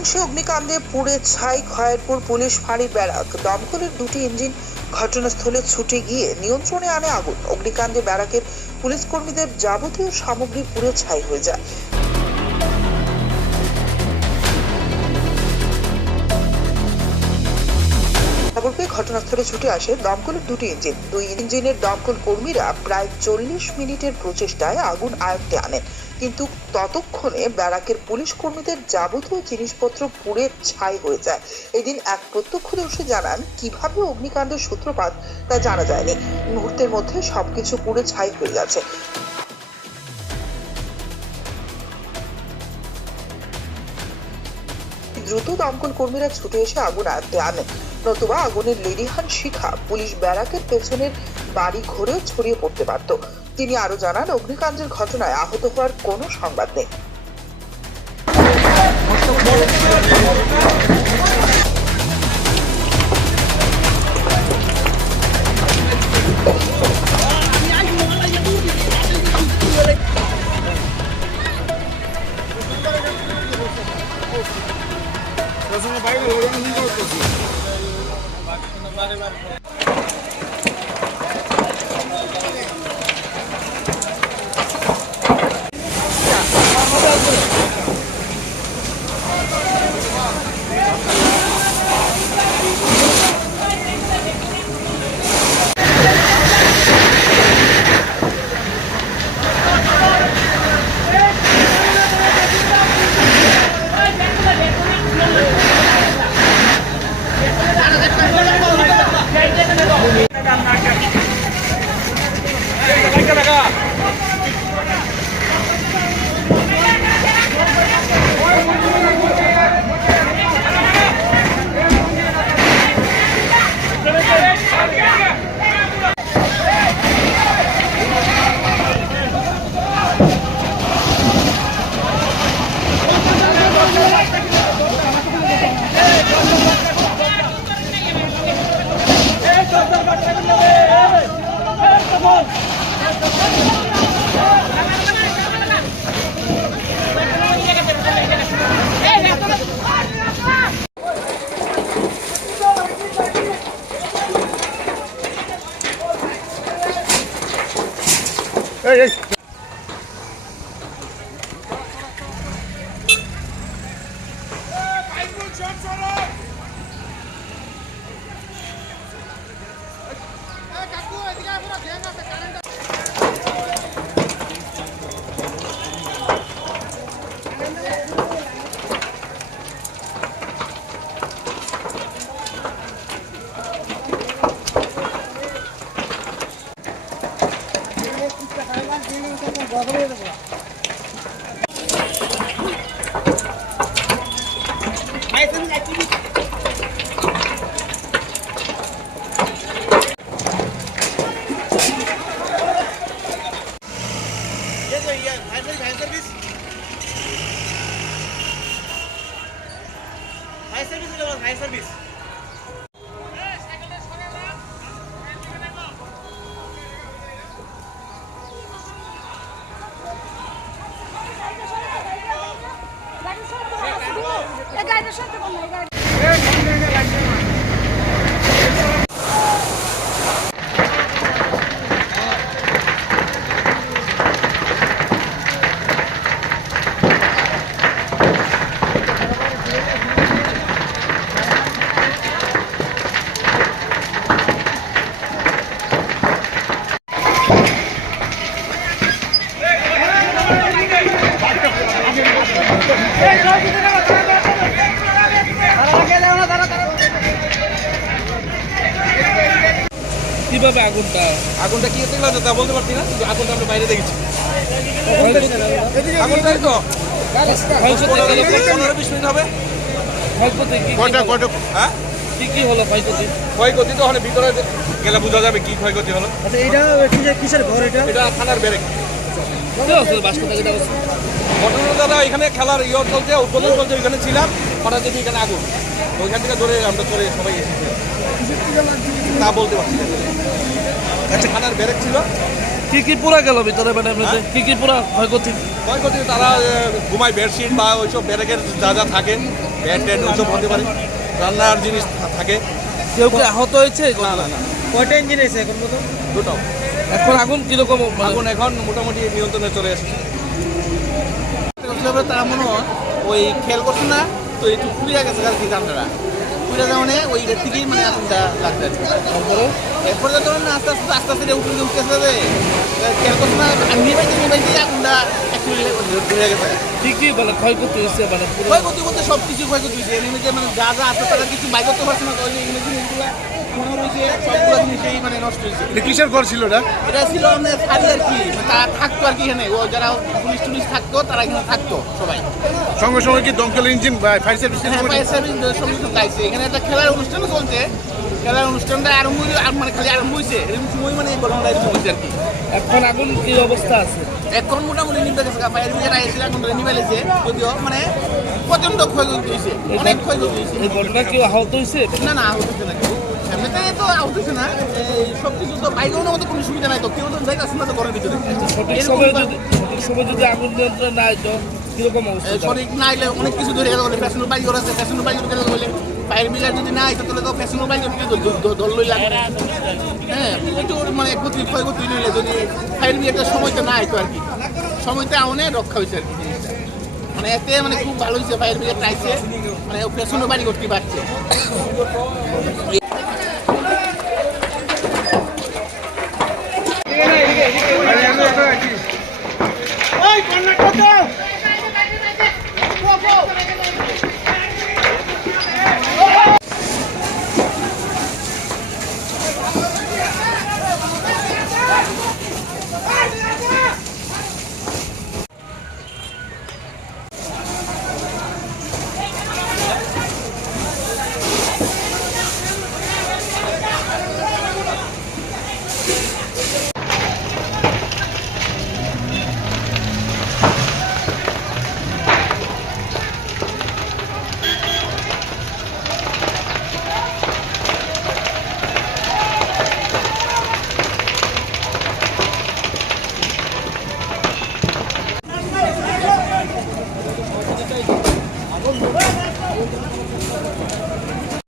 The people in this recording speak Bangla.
নৃশংস অগ্নিকাণ্ডে পুড়ে ছাই খয়েরপুর পুলিশ ফাঁড়ির ব্যারাক। দমকলের দুটি ইঞ্জিন ঘটনাস্থলে ছুটে গিয়ে নিয়ন্ত্রণে আনে আগুন। অগ্নিকাণ্ডে ব্যারাকের পুলিশ কর্মীদের যাবতীয় সামগ্রী পুড়ে ছাই হয়ে যায়। খবর পেয়ে ঘটনাস্থলে ছুটে আসে দমকলের দুটি ইঞ্জিন। দুই ইঞ্জিনের দমকল কর্মীরা প্রায় 40 মিনিটের প্রচেষ্টায় আগুন আয়ত্তে আনেন, কিন্তু ততক্ষণে ব্যারাকের পুলিশ কর্মীদের যাবতীয় জিনিসপত্র পুড়ে ছাই হয়ে যায়। এদিন এক প্রত্যক্ষদর্শী জানান, কিভাবে অগ্নিকাণ্ডের সূত্রপাত তা জানা যায়নি। মুহূর্তের মধ্যে সবকিছু পুড়ে ছাই হয়ে গেছে। দ্রুত দমকল কর্মীরা ছুটে এসে আগুন আয়ত্তে আনেন, নতুবা আগুনের লেলিহান শিখা পুলিশ ব্যারাকের পেছনের বাড়ি ঘরেও ছড়িয়ে পড়তে পারত। তিনি আরো জানান, অগ্নিকাণ্ডের ঘটনায় আহত হওয়ার কোনো সংবাদ নেই। কিভাবে আগুনটা কি হতে গেল তা বলতে পারছি না, কিন্তু আগুনটা আমরা বাইরে দেখেছি। আগুনটাই তো 15-20 মিনিট হবে। হ্যাঁ, কি হলো ক্ষয়ক্ষতি তো ওখানে ভিতরে গেলে বোঝা যাবে কি ক্ষয়ক্ষতি হলো। কিসের ঘর এটা? এটা থানার ব্যারেক। ঘটনা দাদা, এখানে খেলার চলছে, উদ্বোধন চলছে, ওইখানে ছিলাম, হঠাৎ দেখি এখানে আগুন। ওইখান থেকে আমরা ধরে সবাই এসেছি। তা বলতে পারছি না। থানার ব্যারেক ছিল, কি পুরা গেল ভিতরে মানে এমনিতে কি পুরা ক্ষয়ক্ষতি? ক্ষয়ক্ষতি তারা ঘুমায় বেডশিট বা ওইসব ব্যারেকের যা যা থাকে ব্যাড ট্যাড ওইসব হতে পারে, রান্নার জিনিস থাকে। কেউ কি আহত হয়েছে? না না না, কয়টা ইঞ্জিন আছে এখন মতো? দুটো। এখন আগুন কিরকম? আগুন এখন মোটামুটি নিয়ন্ত্রণে চলে এসেছে। তারা মনে হয় ওই খেয়াল করছে না, তো একটু ফুরিয়ে গেছে আর কি জানটা ফুরিয়ে যাওয়া ওই ইলের থেকেই মানে আগুনটা লাগবে আর কি। এরপরে ধরেন আস্তে আস্তে আস্তে আস্তে উঠে উঠতেছে যে খেয়াল করছে না, নিবাইতে আগুনটা অ্যাকচুয়ালি ধরে গেছে। কি মানে ক্ষয়ক্ষতি হয়েছে মানে পুরো? ক্ষয়ক্ষতি বলতে সব কিছু ক্ষয়ক্ষতি হয়েছে, এর মধ্যে মানে যা যা আছে তারা কিছু বাইর করতে পারছে না, তো ওই জিনিসগুলো মনে রয়েছে সবগুলো জিনিসই মানে নষ্ট হয়েছে। কিসের ঘর ছিল এটা? এটা ছিল আমাদের ফাঁড়ি আর কি, তারা থাকতো আর কি এখানে, ও যারা পুলিশ টুলিশ থাকতো তারা এখানে থাকতো সবাই। সঙ্গে সঙ্গে কি দমকল ইঞ্জিন বা ফায়ার সার্ভিস? হ্যাঁ, ফায়ার সার্ভিস সংগঠন গাইছে। এখানে একটা খেলার অনুষ্ঠানও চলছে, খেলার অনুষ্ঠানটা আরম্ভ মানে খালি আরম্ভ হয়েছে এরকম সময় মানে এই ঘটনাটা এরকম হয়েছে আর কি। এখন আগুন কি অবস্থা আছে? এখন মোটামুটি নিভে গেছে, ফায়ার ব্রিগেড আইসে এখন নিভে গেছে, যদিও মানে প্রচন্ড ক্ষয়ক্ষতি হয়েছে, অনেক ক্ষয়ক্ষতি হয়েছে। এই ঘটনা কেউ আহত হয়েছে? না না, আহত হচ্ছে না কেউ, এমনিতে তো আহত হচ্ছে না। এই সব কিছু তো বাইরেও আমাদের কোনো সুবিধা নাই, তো কেউ তো জায়গা শুনে তো ঘরের ভিতরে সঠিক সময় যদি আগুন নিয়ন্ত্রণ না হয় তো কিরকম অবস্থা? সঠিক না এলে অনেক কিছু ধরে গেলে ফ্যাশনের বাইক করে আছে, ফ্যাশনের বাইক গেলে বলে ফায়ার ব্রিগেড যদি না আসে তাহলে তো ফ্যাশনের বাইক দল লই লাগবে। হ্যাঁ, একটু মানে ক্ষয়ক্ষতি নিলে যদি ফায়ার ব্রিগেডের সময়তে না আইতো আর কি, সময়তে আউনে রক্ষা হয়েছে আর কি জিনিসটা। মানে এতে মানে খুব ভালো হয়েছে, ফায়ার ব্রিগেড আইছে, মানে ফ্যাশনের বাড়ি করতে পারছে। ওই কর্নার